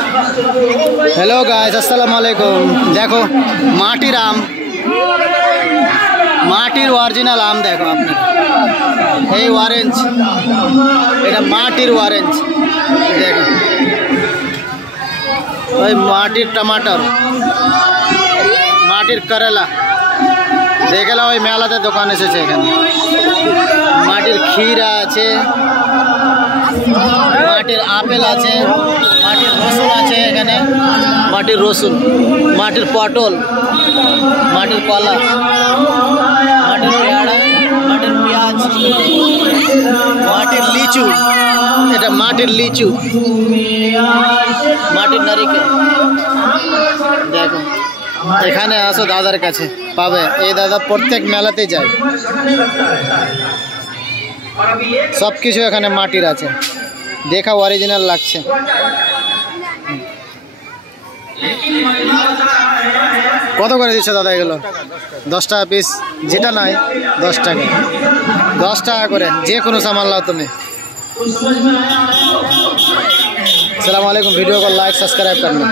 Hello guys, अस्सलाम वालेकुम। देखो माटिर आम, माटिर অরিজিনাল আম দেখো আপনি, এই অরেঞ্জ, এটা মাটির অরেঞ্জ দেখো, ওই মাটির টমাটোর, মাটির করেলা দেখলা ওই মেলাতে দোকান এসেছে। এখানে মাটির ক্ষীরা আছে, মাটির আপেল আছে, মাটির রসুন আছে, এখানে মাটির রসুন, মাটির পটল, মাটির কলা, মাটির পেয়ারা, মাটির পেঁয়াজ, মাটির লিচু, এটা মাটির লিচু, মাটির নারিকেল। দেখো এখানে আসো, দাদার কাছে পাবে। এই দাদা প্রত্যেক মেলাতে যায়, সব কিছু এখানে মাটির আছে, দেখা অরিজিনাল লাগছে। কত করে দিচ্ছে দাদা এগুলো? 10 টাকা পিস, যেটা নয় 10 টাকা, 10 টাকা করে যে কোনো সামান লাও তুমি। আসসালামু আলাইকুম। वीडियो को लाइक सब्सक्राइब करना।